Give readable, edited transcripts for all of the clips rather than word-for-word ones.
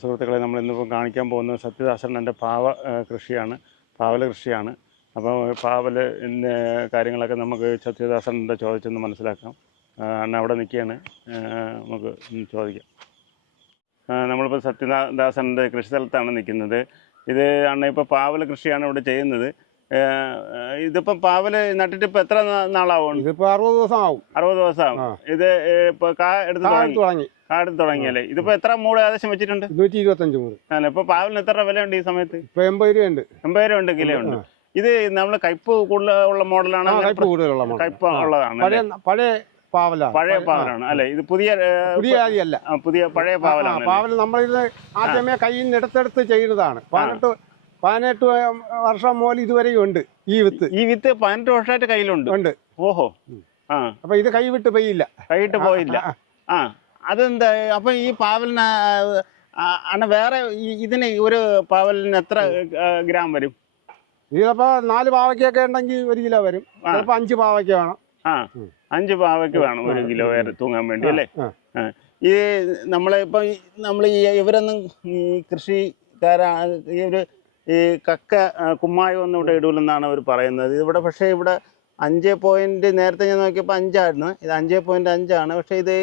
സുഹൃത്തുക്കളെ, നമ്മളിന്നിപ്പോൾ കാണിക്കാൻ പോകുന്നത് സത്യദാസണ്ണൻ്റെ പാവല കൃഷിയാണ്. അപ്പോൾ പാവലിൻ്റെ കാര്യങ്ങളൊക്കെ നമുക്ക് സത്യദാസണ്ണൻ്റെ ചോദിച്ചൊന്ന് മനസ്സിലാക്കാം. അണ്ണ അവിടെ നിൽക്കുകയാണ്, നമുക്ക് ചോദിക്കാം. നമ്മളിപ്പോൾ സത്യദാസണ്ണൻ്റെ കൃഷി സ്ഥലത്താണ് നിൽക്കുന്നത്. ഇത് അണ്ണ ഇപ്പോൾ പാവല കൃഷിയാണ് ഇവിടെ ചെയ്യുന്നത്. ഇതിപ്പോൾ പാവല് നട്ടിട്ട് ഇപ്പോൾ എത്ര നാളാവും? ഇതിപ്പോൾ 60 ദിവസം ആവും. 60 ദിവസം. ഇത് ഇപ്പോൾ കാട് തുടങ്ങിയല്ലേ? ഇതിപ്പോ എത്ര മൂട് ഏകദേശം വെച്ചിട്ടുണ്ട്? 125 മൂട്. അല്ല, ഇപ്പൊ പാവലിന് എത്ര വിലയുണ്ട് ഈ സമയത്ത്? ഇപ്പൊ 80 രൂപയുണ്ട്. 80 രൂപ ഉണ്ട്, കിലോ ഉണ്ട്. ഇത് നമ്മള് കയ്പ് കൂടുതലുള്ള മോഡലാണ്? കയ്പ് കൂടുതലുള്ള കയ്പ് ഉള്ളതാണ്, പഴയ പാവലാണ് അല്ലെ? ഇത് പുതിയ അല്ല, പഴയ പാവലാണ്. പാവൽ നമ്മളിത് ആദ്യമേ കയ്യിൽ നിന്ന് എടുത്തെടുത്ത് ചെയ്യുന്നതാണ്. 18 വർഷം മുതൽ ഇതുവരെയും ഉണ്ട് ഈ വിത്ത്. 18 വർഷമായിട്ട് കയ്യിലുണ്ട്. ഓഹോ. അപ്പൊ ഇത് കൈ വിട്ട് പോയില്ല. അതെന്താ? അപ്പൊ ഈ പാവലിന് വേറെ ഇതിന് ഒരു പാവലിന് എത്ര ഗ്രാം വരും? ഇതിപ്പോ 4 പാവയ്ക്കൊക്കെ ഉണ്ടെങ്കിൽ 1 കിലോ വരും. ചിലപ്പോ 5 പാവയ്ക്ക വേണം. 5 പാവയ്ക്ക് വേണം 1 കിലോ വരെ തൂങ്ങാൻ വേണ്ടി അല്ലേ? ഈ നമ്മളിപ്പോ ഇവരൊന്നും ഈ കൃഷിക്കാരാ ഈ കക്ക കുമ്മായം ഒന്നും ഇവിടെ ഇടൂലെന്നാണ് അവർ പറയുന്നത്. ഇവിടെ പക്ഷേ ഇവിടെ 5 നേരത്തെ ഞാൻ നോക്കിയപ്പോൾ 5 ആയിരുന്നു. ഇത് 5.5 പക്ഷേ ഇത്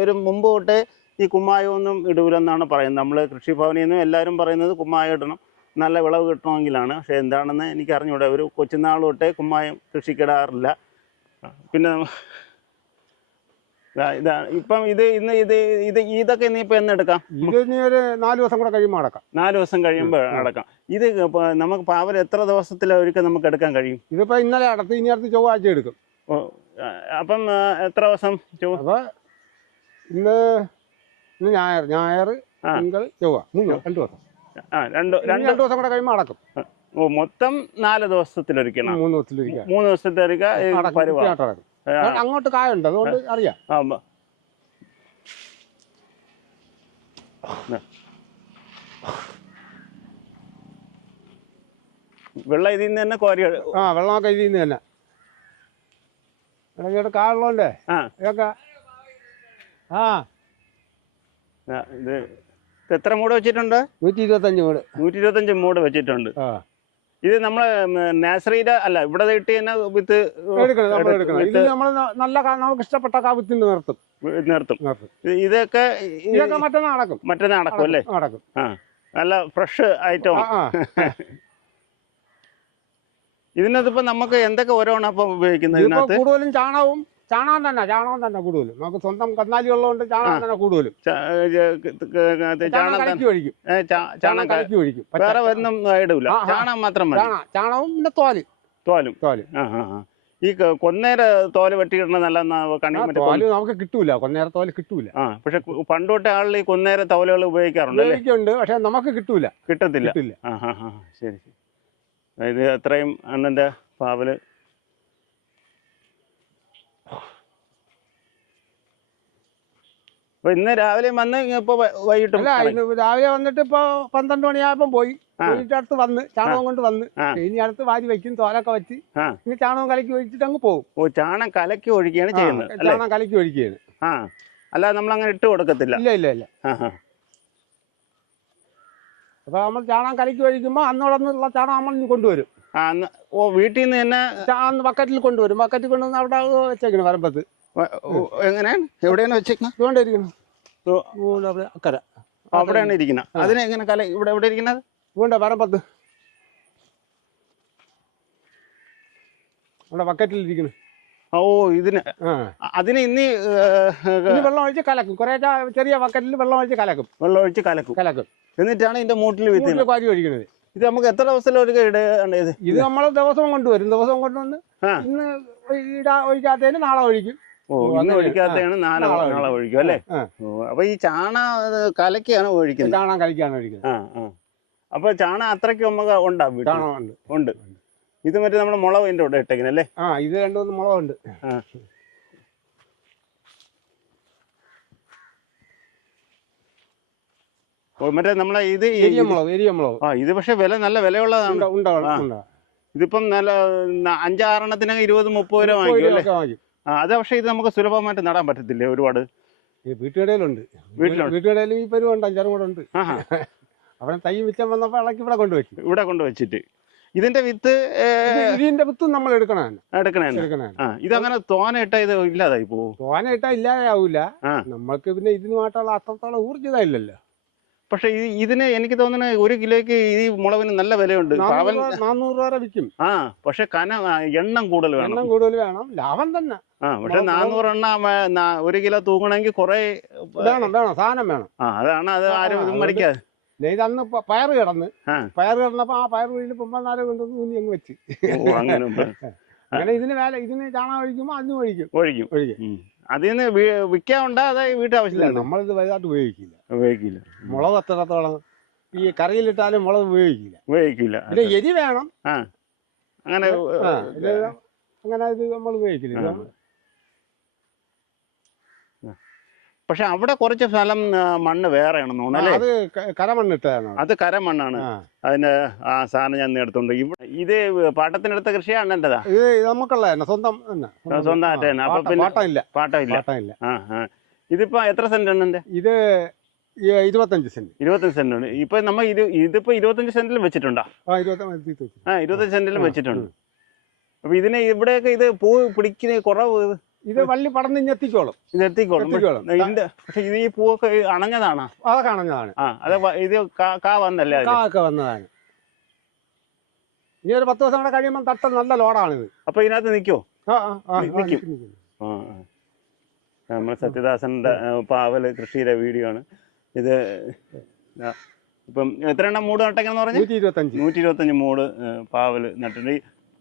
ഒരു മുമ്പ് തൊട്ടേ ഈ കുമ്മായമൊന്നും ഇടൂലെന്നാണ് പറയുന്നത്. നമ്മൾ കൃഷിഭവനിൽ നിന്നും എല്ലാവരും പറയുന്നത് കുമ്മായം ഇടണം, നല്ല വിളവ് കിട്ടണമെങ്കിലാണ്. പക്ഷേ എന്താണെന്ന് എനിക്ക് അറിഞ്ഞൂടെ. ഒരു കൊച്ചുനാൾ തൊട്ടേ കുമ്മായം കൃഷിക്കിടാറില്ല. പിന്നെ ഇപ്പം ഇതൊക്കെ ഇനിയിപ്പോൾ എന്നെടുക്കാം? ഇത് ഇനി ഒരു 4 ദിവസം കൂടെ കഴിയുമ്പോൾ അടക്കാം. 4 ദിവസം കഴിയുമ്പോൾ അടക്കാം. ഇത് നമുക്ക് പാവൽ എത്ര ദിവസത്തിലൊരിക്കൽ നമുക്ക് എടുക്കാൻ കഴിയും? ഇതിപ്പോൾ ഇന്നലെ അടത്ത്, ഇനി അടുത്ത് ചൊവ്വാഴ്ച എടുക്കും. അപ്പം എത്ര ദിവസം? അപ്പോൾ ഇന്ന് ഞായർ തിങ്കൾ ചൊവ്വ 2 ദിവസം. 2 ദിവസം കൂടെ കഴിയുമ്പോൾ അടക്കും. മൊത്തം 4 ദിവസത്തിലൊരിക്കണം. 3 ദിവസത്തിലൊരിക്കൽ. 3 ദിവസത്തിലൊരിക്കൽ അങ്ങോട്ട് കായുണ്ട്, അതുകൊണ്ട് അറിയാം. വെള്ളം ഇതിൽ നിന്ന് തന്നെ കോരി? വെള്ളമൊക്കെ ഇതിൽ നിന്ന് തന്നെ. ഇടയ്ക്ക് കായുള്ളതല്ലേ ഇതൊക്കെ. ഇത് എത്ര മൂട് വെച്ചിട്ടുണ്ട്? 125 മൂട്. 125 മൂട് വെച്ചിട്ടുണ്ട്. ഇത് നമ്മള് നഴ്സറിയിലെ അല്ല, ഇവിടെ കിട്ടി തന്നെ വിത്ത് ഇത് നമ്മൾ നല്ല നമുക്ക് ഇഷ്ടപ്പെട്ട വിത്ത് നിർത്തും. ഇതൊക്കെ മറ്റന്നാ നടക്കും അല്ലേ? നടക്കും. നല്ല ഫ്രഷ് ഐറ്റം. ഇതിനകത്തിപ്പോ നമുക്ക് എന്തൊക്കെ ഓരോണ് അപ്പം ഉപയോഗിക്കുന്നത്? കൂടുതലും ചാണകം തന്നെ കൂടുതലും. നമുക്ക് സ്വന്തം കന്നാലി ഉള്ളതുകൊണ്ട് ചാണകം തന്നെ കൂടുതലും. ചാണകം കലക്കി ഒഴിക്കും. വേറെ ഒന്നും ഇടൂല, ചാണകം മാത്രം മതി. ചാണകവും പിന്നെ തോലും. ഈ കൊന്നേര തോല് വെട്ടിയിടണ നല്ല തോല് നമുക്ക് കിട്ടൂല. കൊന്നേര തോല് കിട്ടൂല. പക്ഷെ പണ്ടോട്ടെ ആളിൽ ഈ കൊന്നേര തോലുകൾ ഉപയോഗിക്കാറുണ്ട്. പക്ഷെ നമുക്ക് കിട്ടത്തില്ല. ശരി. ഇത് എത്രയും അണ്ണന്റെ പാവല് ഇന്ന് രാവിലെ വന്ന് ഇപ്പൊ വൈകിട്ട് രാവിലെ വന്നിട്ട് ഇപ്പൊ 12 മണിയായപ്പോ പോയി. അടുത്ത് വന്ന് ചാണകം കൊണ്ട് വന്ന് ഇനി അടുത്ത് വാരി വെക്കും, തോലൊക്കെ വെച്ച് ഇനി ചാണകം കലക്കി ഒഴിച്ചിട്ട് അങ്ങ് പോകും. ചാണകം കലക്കി ഒഴിക്കുകയാണ് ചെയ്യുന്നത്? ചാണകം കലക്കി ഒഴിക്കുകയാണ്. അല്ലാതെ നമ്മൾ അങ്ങനെ ഇട്ട് കൊടുക്കത്തില്ല? ഇല്ല. അപ്പൊ നമ്മൾ ചാണകം കലക്കി ഒഴിക്കുമ്പോ അന്നോടൊന്നുള്ള ചാണകം നമ്മൾ കൊണ്ടുവരും. വീട്ടിൽ നിന്ന് തന്നെ ബക്കറ്റിൽ കൊണ്ടുവരും. ബക്കറ്റിൽ കൊണ്ടുവന്ന് അവിടെ വെച്ചേക്കണം വരമ്പത്ത്. എങ്ങനെയാണ്? എവിടെയാണ് വെച്ചേക്കുന്നത്? ഇതുകൊണ്ടിരിക്കണം. അക്കര അവിടെയാണ് ഇരിക്കുന്നത്. അതിന് എങ്ങനെ ഇവിടെ എവിടെ ഇരിക്കുന്നത്? ഇതുകൊണ്ട് വരമ്പത്ത് അവിടെ ബക്കറ്റിലിരിക്കുന്നു. ഇതിന് ഇനി വെള്ളം ഒഴിച്ച് കലക്കും. കുറെ ചെറിയ ബക്കറ്റിൽ വെള്ളം ഒഴിച്ച് കലക്കും. എന്നിട്ടാണ് ഇതിന്റെ മൂട്ടിൽ വാരി ഒഴിക്കുന്നത്. ഇത് നമുക്ക് എത്ര ദിവസത്തിലൊരിക്കൽ? ഇത് നമ്മൾ ദിവസം കൊണ്ടുവരും. ദിവസം കൊണ്ടുവന്ന് ഇന്ന് ഒഴിക്കാത്തതിന് നാളെ ഒഴിക്കും. ഇന്ന് ഒഴിക്കാത്തതാണ് നാളെ ഒഴിക്കും അല്ലേ? അപ്പൊ ഈ ചാണകം കലക്കിയാണ് ഒഴിക്കുന്നത്? ചാണകം കലക്കിയാണ് ഒഴിക്കുന്നത്. അപ്പൊ ചാണകം അത്രയ്ക്ക് നമുക്ക് ഉണ്ട്. ഇത് മറ്റേ നമ്മുടെ മുളക് ഇതിന്റെ കൂടെ ഇട്ടേക്കുന്നല്ലേ? ഇത് 2-3 മുളകുണ്ട്. മറ്റേ നമ്മളെ ഇത് എരിയ മുളക്. ഇത് പക്ഷെ നല്ല വിലയുള്ളതാണ്. ഇതിപ്പം നല്ല 5-6 എണ്ണത്തിനൊക്കെ 20-30 രൂപ വാങ്ങിക്കും അല്ലേ? അത് പക്ഷെ ഇത് നമുക്ക് സുലഭമായിട്ട് നടാൻ പറ്റത്തില്ലേ? ഒരുപാട് ഈ വീട്ടുകടയിലുണ്ട്. വീട്ടിലുണ്ട്. വീട്ടുകടയിൽ ഈ പരിവുണ്ട്, 5-6 കൂടെ ഉണ്ട്. ആഹാ. അവിടെ തൈ മിച്ചം വന്നപ്പോൾ ഇളക്കി ഇവിടെ കൊണ്ടുവച്ചു. ഇവിടെ കൊണ്ടുവച്ചിട്ട് ഇതിന്റെ വിത്ത് ഇതിന്റെ വിത്തും നമ്മൾ എടുക്കണേ. ഇതങ്ങനെ തോനയിട്ട ഇത് ഇല്ലാതായി പോകും. തോനയിട്ടാ ഇല്ലാതാവൂല. നമ്മൾക്ക് പിന്നെ ഇതിനുമായിട്ടുള്ള അത്രത്തോളം ഊർജ്ജിത ഇല്ലല്ലോ. പക്ഷെ ഇതിന് എനിക്ക് തോന്നുന്നു 1 കിലോയ്ക്ക് ഈ മുളവിന് നല്ല വിലയുണ്ട്. 400 രൂപ വിൽക്കും. പക്ഷെ എണ്ണം കൂടുതൽ വേണം, ലാഭം തന്നെ. പക്ഷെ 400 എണ്ണം 1 കിലോ തൂങ്ങണമെങ്കിൽ കുറെ വേണം, സാധനം വേണം. അതാണ് അത് ആരും ഇതും മടിക്കാതെ. ഇതന്ന് പയറ് കിടന്നപ്പോ ആ പയർ വീട്ടിൽ 94 കൊണ്ടൊന്ന് ഊന്നി അങ്ങ് വെച്ച്. അങ്ങനെ ഇതിന് ചാണകം ഒഴിക്കുമ്പോ അതിന് ഒഴിക്കും. അതിന് വിൽക്കാനുണ്ടോ അതോ വീട്ടാവശ്യമില്ല? നമ്മളിത് വലുതായിട്ട് ഉപയോഗിക്കില്ല. മുളക് അത്രത്തോളം ഈ കറിയിലിട്ടാലും മുളക് ഉപയോഗിക്കില്ല. ഇത് എരി വേണം. അങ്ങനെ ഇത് നമ്മൾ ഉപയോഗിക്കില്ല. പക്ഷെ അവിടെ കുറച്ച് സ്ഥലം മണ്ണ് വേറെയാണെന്ന് തോന്നുന്നു. അത് കരമണ്ണിട്ടാണ്. അത് കരമണ്ണാണ്. അതിന്റെ ആ സാധനം ഞാൻ എടുത്തോണ്ട്. ഇത് പാട്ടത്തിനടുത്ത കൃഷിയാണ് എന്റേതാ? ഇത് നമുക്കുള്ള സ്വന്തമായിട്ട് തന്നെ. അപ്പൊ പിന്നെ പാട്ടമില്ല. ഇതിപ്പോ എത്ര സെന്റ് ഉണ്ട്? ഇത് 25 സെന്റ്. 25 സെന്റ് ഉണ്ട്. ഇപ്പൊ നമ്മ ഇതിപ്പോ 25 സെന്റിലും വെച്ചിട്ടുണ്ടോ? 25 സെന്റിലും വെച്ചിട്ടുണ്ട്. അപ്പൊ ഇതിന് ഇവിടെയൊക്കെ ഇത് പൂ പിടിക്കുന്ന കുറവ്. ഇത് വള്ളി പടന്ന് എത്തിക്കോളും. പക്ഷെ ഇത് ഈ പൂവൊക്കെ അണഞ്ഞതാണ്. അതൊക്കെ അണഞ്ഞതാണ്. അത് ഇത് കാ വന്നല്ലേ? വന്നതാണ്. ഇനി ഒരു 10 ദിവസം കൂടെ കഴിയുമ്പോൾ തട്ട നല്ല ലോഡാണിത്. അപ്പൊ ഇതിനകത്ത് നിൽക്കോ? നിൽക്കും. നമ്മൾ സത്യദാസന്റെ പാവല് കൃഷിയുടെ വീഡിയോ ആണ് ഇത്. ഇപ്പം എത്ര എണ്ണം മൂട് നട്ടെന്ന് പറഞ്ഞു? 125 മൂട് പാവല് നട്ടിട്ട്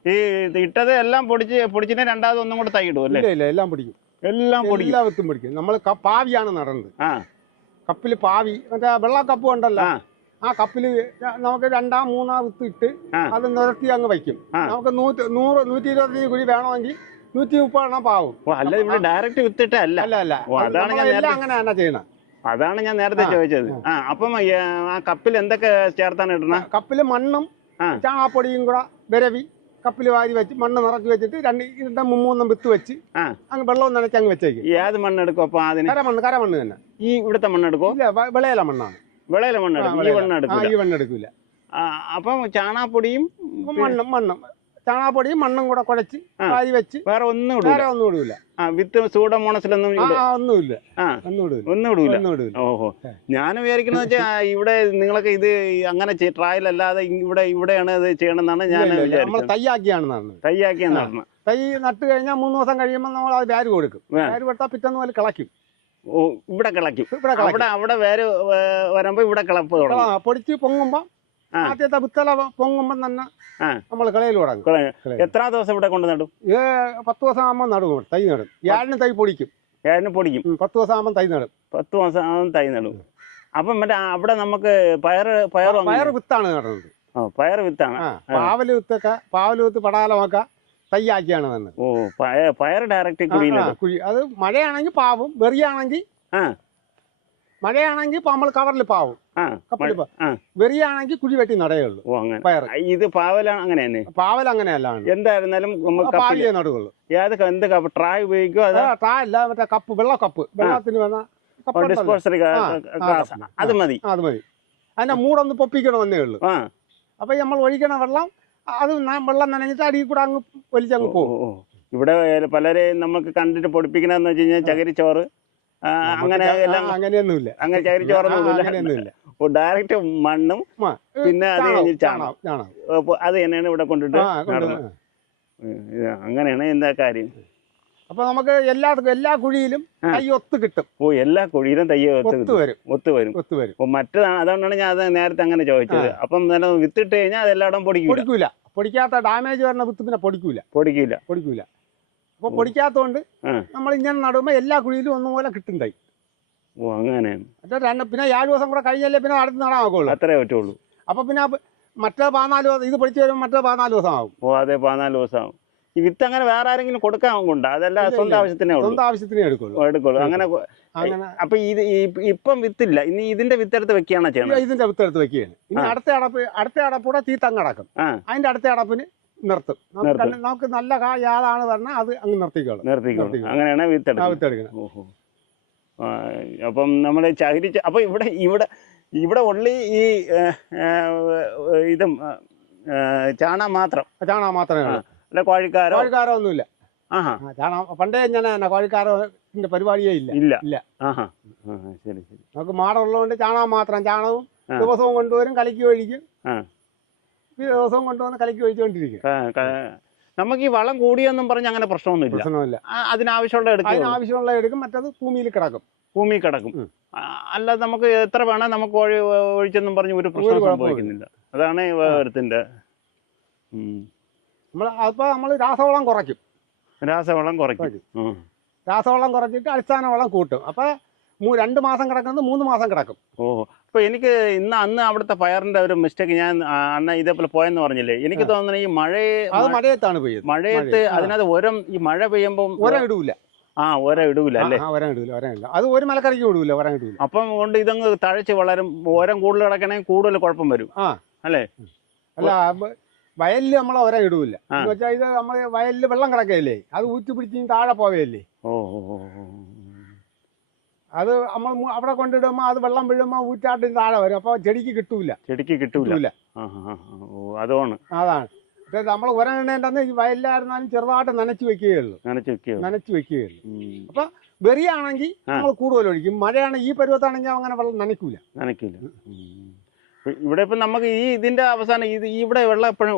ഈ ഇട്ടത് എല്ലാം പൊടിച്ചിട്ട് രണ്ടാമത് ഒന്നും കൂടെ തൈ ഇടും അല്ലേ? ഇല്ല, എല്ലാം പൊടിക്കും. എല്ലാ വിത്തും പൊടിക്കും. നമ്മൾ പാവിയാണ് നടന്നത്. കപ്പില് പാവി, മറ്റേ വെള്ള കപ്പ് ഉണ്ടല്ലോ, ആ കപ്പില് നമുക്ക് 2-3 വിത്ത് ഇട്ട് അത് നിരത്തി അങ്ങ് വയ്ക്കും. നമുക്ക് 100-125 കുഴി വേണമെങ്കിൽ 130 എണ്ണം പാവും. അല്ല, ഇവിടെ ഡയറക്റ്റ് വിത്തിട്ടേ അല്ല. അതാണ് അങ്ങനെ തന്നെ ചെയ്യണം. അതാണ് ഞാൻ നേരത്തെ ചോദിച്ചത്. അപ്പം ആ കപ്പിൽ എന്തൊക്കെ ചേർത്താണ് ഇടണ? കപ്പില് മണ്ണും ചാണകപ്പൊടിയും കൂടെ വിരവി കപ്പിൽ വാരി വെച്ച് മണ്ണ് നിറച്ച് വെച്ചിട്ട് 2-3 വിത്ത് വെച്ച് അങ്ങ് വെള്ളവും നനച്ച് അങ്ങ് വെച്ചേക്കും. ഏത് മണ്ണെടുക്കും അപ്പൊ? അതിന് കരമണ്ണ് തന്നെ. ഈ ഇവിടുത്തെ മണ്ണെടുക്കോ? ഇല്ല, വിളയില മണ്ണാണ്. വിളയില മണ്ണെടുക്കും. ഈ മണ്ണെടുക്കൂല. അപ്പം ചാണകപ്പൊടിയും മണ്ണും കൂടെ കുഴച്ച് വാരി വെച്ച് വേറെ ഒന്നും ഇടൂല. വിത്ത് സൂഡോമോണസിലൊന്നും ഒന്നും ഇടൂല. ഓഹോ, ഞാൻ വിചാരിക്കുന്നത് വെച്ചാൽ ഇവിടെ നിങ്ങളൊക്കെ ഇത് അങ്ങനെ ട്രയൽ അല്ലാതെ ഇവിടെയാണ് ഇത് ചെയ്യണമെന്നാണ് ഞാൻ വിചാരിച്ചത്. തയ്യാക്കിയാണ് നടന്നത്. തൈ നട്ട് കഴിഞ്ഞാൽ 3 ദിവസം കഴിയുമ്പോൾ നമ്മൾ അത് വേര് കൊടുക്കും. വേര് കൊടുത്താൽ പിറ്റേന്ന് പോലെ കിളയ്ക്കും. ഇവിടെ കിളയ്ക്കും. അവിടെ വേര് വരുമ്പോ ഇവിടെ കിളപ്പ് പൊടിച്ച് പൊങ്ങുമ്പോ ആദ്യത്തെ വിത്തല പൊങ്ങുമ്പോ തന്നെ നമ്മൾ കളയിൽ തുടങ്ങും. എത്ര ദിവസം ഇവിടെ കൊണ്ട് നടും? 10 ദിവസം ആകുമ്പോൾ നടും. തൈ നടും. 7 തൈ പൊടിക്കും. 10 ദിവസം ആകുമ്പോൾ തൈ നടും. 10 ദിവസം ആകുമ്പോൾ തൈ നടും. അപ്പം മറ്റേ അവിടെ നമുക്ക് പയർ വിത്താണ് നടുന്നത്. പയർ വിത്താണ്. പാവല് വിത്ത് പടാലമൊക്കെ തയ്യാക്കിയാണ് തന്നെ. പയർ ഡയറക്റ്റ് കുഴി. അത് മഴയാണെങ്കിൽ പാവും, വെറിയാണെങ്കിൽ നമ്മൾ കവറിൽ പാവും. വെറിയാണെങ്കിൽ കുഴി വെട്ടി നടയുള്ളൂ. പയർ ഇത് പാവലാണ്. അങ്ങനെ പാവൽ അങ്ങനെയല്ലാണ്. എന്തായിരുന്നാലും പാവിയെ നടുവുള്ളൂ. എന്ത് കപ്പ്? ട്രായ് ഉപയോഗിക്കും? ട്രാ അല്ല, മറ്റേ കപ്പ്, വെള്ളക്കപ്പ്. വെള്ളത്തിന് വേണം അത് മതി. അതിന്റെ മൂടൊന്ന് പൊപ്പിക്കണമെന്നേ ഉള്ളൂ. അപ്പൊ നമ്മൾ ഒഴിക്കണ വെള്ളം വെള്ളം നനഞ്ഞിട്ട് അടിയിൽ കൂടെ അങ്ങ് വലിച്ചങ്ങ് പോകും. ഇവിടെ പലരെയും നമുക്ക് കണ്ടിട്ട് പൊടിപ്പിക്കണമെന്ന് വെച്ച് കഴിഞ്ഞാൽ ചകിരിച്ചോറ് അങ്ങനെ അങ്ങനെയൊന്നുമില്ല. അങ്ങനെ ചകിരിച്ചോറൊന്നുമില്ല. ഡയറക്റ്റ് മണ്ണും പിന്നെ അത് കഴിഞ്ഞ് ചാണകം. അത് തന്നെയാണ് ഇവിടെ കൊണ്ടിട്ട് നടന്നത്. അങ്ങനെയാണ് എന്താ കാര്യം. അപ്പൊ നമുക്ക് എല്ലാ കുഴിയിലും തൈ ഒത്ത് കിട്ടും. എല്ലാ കുഴിയിലും തൈ ഒത്തു വരും. മറ്റേതാണ്. അതുകൊണ്ടാണ് ഞാൻ അത് നേരത്തെ അങ്ങനെ ചോദിച്ചത്. അപ്പം വിത്തിട്ട് കഴിഞ്ഞാൽ അത് എല്ലായിടം പൊടിക്കൂല. പൊടിക്കാത്ത ഡാമേജ് വരുന്ന വിത്ത് പിന്നെ പൊടിക്കൂല. അപ്പൊ പൊടിക്കാത്തോണ്ട് നമ്മൾ ഇങ്ങനെ നടുമ്പോ എല്ലാ കുഴിയിലും ഒന്നുപോലെ കിട്ടും തൈ. അങ്ങനെ. പിന്നെ 7 ദിവസം കൂടെ കഴിഞ്ഞല്ലേ പിന്നെ അടുത്ത് നടാൻ അത്രേ പറ്റുള്ളൂ. അപ്പൊ പിന്നെ മറ്റേ 14 ദിവസം ഇത് പൊടിച്ചു വരുമ്പോൾ മറ്റേ 14 ദിവസം ആകും. അതെ, 14 ദിവസം ആകും. ഈ വിത്ത് അങ്ങനെ വേറെ ആരെങ്കിലും കൊടുക്കാൻ കൊണ്ട് അതല്ല, സ്വന്തം ആവശ്യത്തിനേ എടുക്കുള്ളൂ. അങ്ങനെ. അപ്പൊ ഇപ്പം വിത്തില്ല. ഇനി ഇതിന്റെ വിത്തെടുത്ത് വെക്കുകയാണോ ചെയ്യണം? ഇതിന്റെ വിത്തെടുത്ത് വെക്കുകയാണ്. ഇനി അടുത്ത അടപ്പൂടെ തീത്തങ്ങടക്കും. അതിന്റെ അടുത്ത അടപ്പിന് നിർത്തും. നമുക്ക് നല്ല കായ ഏതാണ് പറഞ്ഞാൽ അത് അങ്ങ് നിർത്തിക്കോളും. അങ്ങനെയാണ് വിത്തെടുക്കുന്നത്. അപ്പം നമ്മൾ ചകിരി അപ്പോൾ ഇവിടെ ഉള്ളി ഈ ഇതും ചാണകം മാത്രം മാത്രമേ ഉള്ളൂ. അല്ല കോഴിക്കാരോ ഒന്നുമില്ല. പണ്ടേ ഞാൻ കോഴിക്കാരന്റെ പരിപാടിയേ ഇല്ല. ശരി ശരി. നമുക്ക് മാടമുള്ളതുകൊണ്ട് ചാണകവും ദിവസവും കൊണ്ടുവരും, കലക്കി ഒഴിക്കും. ദിവസവും കൊണ്ടുവന്ന് കലക്കി ഒഴിച്ചുകൊണ്ടിരിക്കും. നമുക്ക് ഈ വളം കൂടിയെന്നും പറഞ്ഞ് അങ്ങനെ പ്രശ്നമൊന്നുമില്ല. അതിനാവശ്യമുള്ള എടുക്കും. മറ്റത് ഭൂമിയിൽ കിടക്കും. അല്ലാതെ നമുക്ക് എത്ര വേണം നമുക്ക് ഒഴിച്ചെന്നും പറഞ്ഞ് ഒരു പ്രശ്നം സംഭവിക്കുന്നില്ല. അതാണ് ഈ വേഗത്തിന്റെ. നമ്മൾ രാസവളം കുറയ്ക്കും. രാസവളം കുറച്ചിട്ട് അടിസ്ഥാന വളം കൂട്ടും. അപ്പൊ 2 മാസം കിടക്കുന്നത് 3 മാസം കിടക്കും. അപ്പൊ എനിക്ക് അന്ന് അവിടുത്തെ പയറിന്റെ ഒരു മിസ്റ്റേക്ക്, ഞാൻ അണ്ണ ഇതേപോലെ പോയെന്ന് പറഞ്ഞില്ലേ, എനിക്ക് തോന്നുന്നു ഈ മഴയത്താണ് മഴയത്ത് അതിനകത്ത് ഈ മഴ പെയ്യുമ്പോൾ ഇടൂല. ഇടൂല അല്ലേ? അത് ഒരു മലക്കറിക്ക് ഇടൂല. അപ്പം കൊണ്ട് ഇതങ്ങ് തഴച്ച് വളരും. ഓരം കൂടുതൽ കിടക്കണമെങ്കിൽ കൂടുതൽ കുഴപ്പം വരും അല്ലേ? അല്ല, വയലില് നമ്മളെ ഒരം ഇടൂല. എന്ന് വെച്ചാൽ ഇത് നമ്മള് വയലില് വെള്ളം കിടക്കല്ലേ, അത് ഊറ്റി പിടിച്ച് താഴെ പോവല്ലേ. അത് നമ്മൾ അവിടെ കൊണ്ടിടുമ്പോ അത് വെള്ളം വീഴുമ്പോ ഊറ്റാട്ട് താഴെ വരും. അപ്പൊ ചെടിക്ക് കിട്ടൂല. അതാണ് നമ്മൾ ഒരം ഇടേണ്ടെന്ന് ഈ വയലിലായിരുന്നാലും ചെറുതായിട്ട് നനച്ചു വെക്കുകയുള്ളൂ. അപ്പൊ വെറിയാണെങ്കിൽ നമ്മൾ കൂടുതൽ ഒഴിക്കും. മഴയാണെങ്കിൽ ഈ പരുവത്താണെങ്കിൽ അങ്ങനെ വെള്ളം നനയ്ക്കൂല. ഇവിടെ ഇപ്പൊ നമുക്ക് ഇതിന്റെ അവസാനം ഇവിടെ വെള്ളം എപ്പോഴും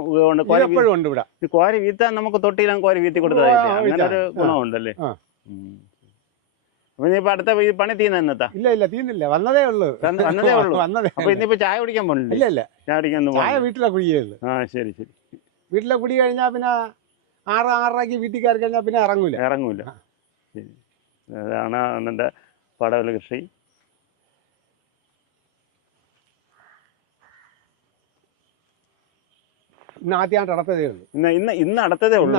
ഉണ്ട്. ഇവിടെ കോരി വീത്താൻ നമുക്ക് തൊട്ടിയിലും കോരി വീത്തി കൊടുത്തതായിട്ട് അങ്ങനെ ഒരു ഗുണമുണ്ടല്ലേ? അപ്പൊ ഇനിയിപ്പോ അടുത്ത പണി തീർന്നെത്താ? ഇല്ല, തീർന്നില്ല. വന്നതേ ഉള്ളൂ. അപ്പൊ ഇന്നിപ്പോ ചായ കുടിക്കാൻ പോണില്ല? ഇല്ല, ചായ വീട്ടിലെ കുടിയുള്ളൂ. ശരി. വീട്ടിലെ കുടി കഴിഞ്ഞാൽ പിന്നെ 6-6:30 വീട്ടിൽ കയറി കഴിഞ്ഞാൽ പിന്നെ ഇറങ്ങൂല. ശരി. അതാണ് അണ്ണന്റെ പടവല കൃഷി. ഇന്ന് ആദ്യമായിട്ട് അടത്തതേ ഉള്ളൂ. ഇന്ന് അടത്തതേ ഉള്ളൂ.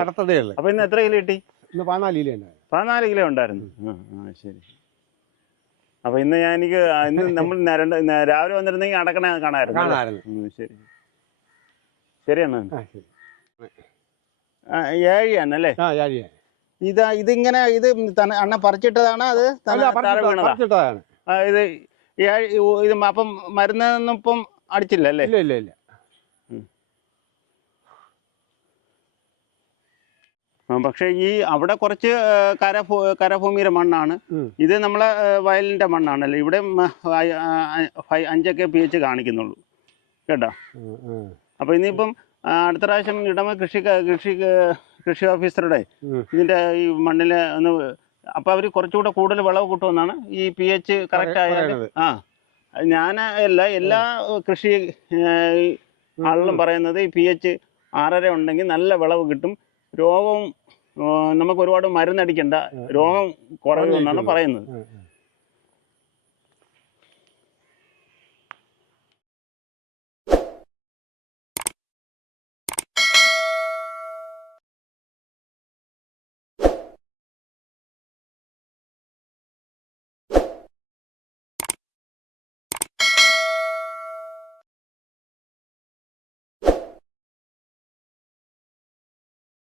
അപ്പൊ ഇന്ന് എത്ര കിലോ കിട്ടി? ഇന്ന് 14 കിലോ ഉണ്ടായിരുന്നു. 14 കിലോ ഉണ്ടായിരുന്നു. ശരി. അപ്പൊ ഇന്ന് നമ്മൾ രാവിലെ വന്നിരുന്നെങ്കിൽ അടക്കണ കാണാമായിരുന്നു. ശരിയാണ്. 7 ആണല്ലേ? ഇതിങ്ങനെ അണ്ണ പറിച്ചിട്ടതാണ്? അത് പറിച്ചിട്ടതാണ്. ഇത് അപ്പം മരുന്നൊന്നും ഇപ്പം അടിച്ചില്ല അല്ലേ? ഇല്ല. പക്ഷെ അവിടെ കുറച്ച് കരഭൂമിയുടെ മണ്ണാണ്. ഇത് നമ്മളെ വയലിന്റെ മണ്ണാണല്ലേ? ഇവിടെ 5 pH കാണിക്കുന്നുള്ളൂ കേട്ടോ. അപ്പൊ ഇനിയിപ്പം അടുത്ത പ്രാവശ്യം ഇടമ കൃഷി ഓഫീസറുടെ ഇതിന്റെ ഈ മണ്ണില് ഒന്ന് അപ്പൊ അവര് കുറച്ചുകൂടെ കൂടുതൽ വിളവ് കിട്ടുമെന്നാണ് ഈ pH കറക്റ്റ് ആയാലും. എല്ലാ കൃഷി ആളുകളും പറയുന്നത് ഈ pH 6.5 ഉണ്ടെങ്കിൽ നല്ല വിളവ് കിട്ടും, രോഗവും നമുക്ക് ഒരുപാട് മരുന്നടിക്കണ്ട, രോഗം കുറയുമെന്നാണ് പറയുന്നത്.